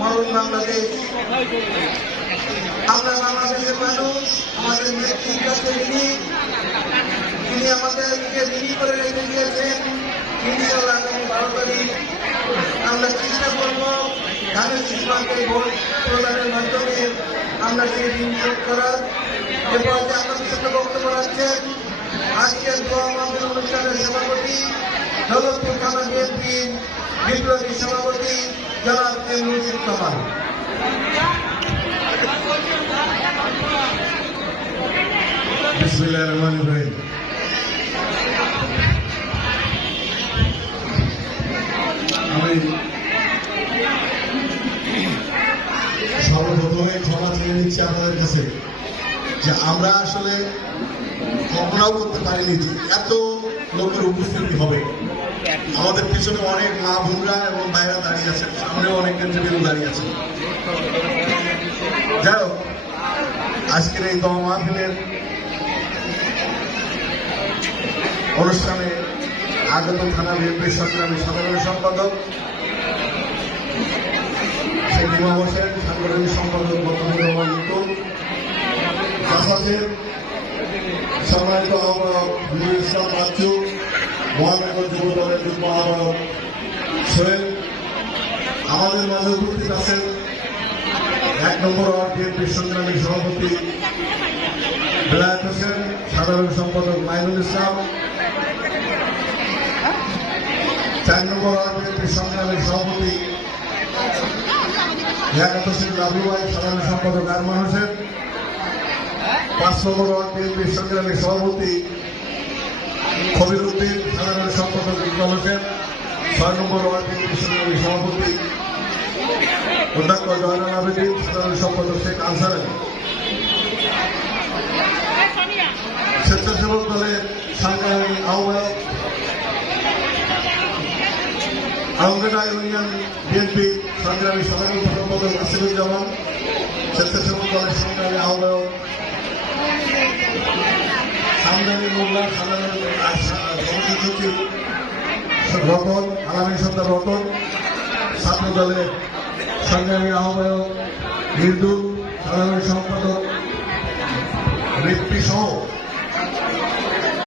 মরণ বাংলাদেশ। আমরা বাংলাদেশের মানুষ, আমাদের নেত্রীর কাছে তিনি আমাদেরকে ঋণী করে রেখে দিয়েছেন। ইনশাআল্লাহ আগামী 12 তারিখ আমরা চেষ্টা করব ধানের শীষমাকে ভোট প্রদানের মাধ্যমে আমরা সেই ঋণ শোধ করার। এরপর যে আপনাদের সাথে বক্তব্য রাখছেন আজকের দোয়া মাহফিল অনুষ্ঠানের সভাপতি দৌলতপুর থানা বিএনপির বিপ্লবী সভাপতি জনাব মুজিবুর রহমান। বিসমিল্লাহির রহমানির রহিম। আমি সর্বপ্রথমে ক্ষমা চেয়ে নিচ্ছি আপনাদের কাছে যে আমরা আসলে কল্পনাও করতে পারিনি যে এত লোকের উপস্থিতি হবে। আমাদের পিছনে অনেক মা বোনরা এবং ভাইরা দাঁড়িয়ে আছে, সামনেও অনেক নেতৃবৃন্দ দাঁড়িয়ে আছে। যাই হোক, আজকের এই দোয়া মাহফিলের অনুষ্ঠানে আগত থানা বিএনপির সংগ্রামী সাধারণ সম্পাদক শেখ ইমাম হোসেন, সাংগঠনিক সম্পাদক মতিউর রহমান নিতুল, জাসাসের সম্মানিত আহ্বায়ক নুরুল ইসলাম বাচ্চু, মহানগর যুব দলের যুগ্ম আহ্বায়ক সোহেল, আমাদের মাঝে উপস্থিত আছেন 1 নম্বর ওয়ার্ড বিএনপির সংগ্রামী সভাপতি বেলায়েত হোসেন, সাধারণ সম্পাদক মাইনুল ইসলাম, 4 নম্বর ওয়ার্ড বিএনপির সংগ্রামী সভাপতি লিয়াকত হোসেন রাবি ভাই, সাধারণ সম্পাদক আরমান হোসেন, 5 নম্বর ওয়ার্ড বিএনপির সংগ্রামী সভাপতি খবির উদ্দিন, সাধারণ সম্পাদক ইকবাল হোসেন, 6 নম্বর ওয়ার্ড বিএনপির সংগ্রামী সভাপতি অধ্যক্ষ জয়নাল আবেদিন, সাধারণ সম্পাদক শেখ আনসার আলী, স্বেচ্ছাসেবক দলের সংগ্রামী আহ্বায়ক আলমগেরা ইউনিয়ন বিএনপি সংগ্রামী সাধারণ সম্পাদক আসিফুজ্জামান, স্বেচ্ছাসেবক দলের সংগ্রামী আহ্বায়ক আমদানি মোল্লা, সাধারণ সমিতি সচিব রতন আলামী সর্দার রতন, ছাত্র দলের সংগ্রামী আহ্বায়ক মৃদুল, সাধারণ সম্পাদক রিপ্পি সহ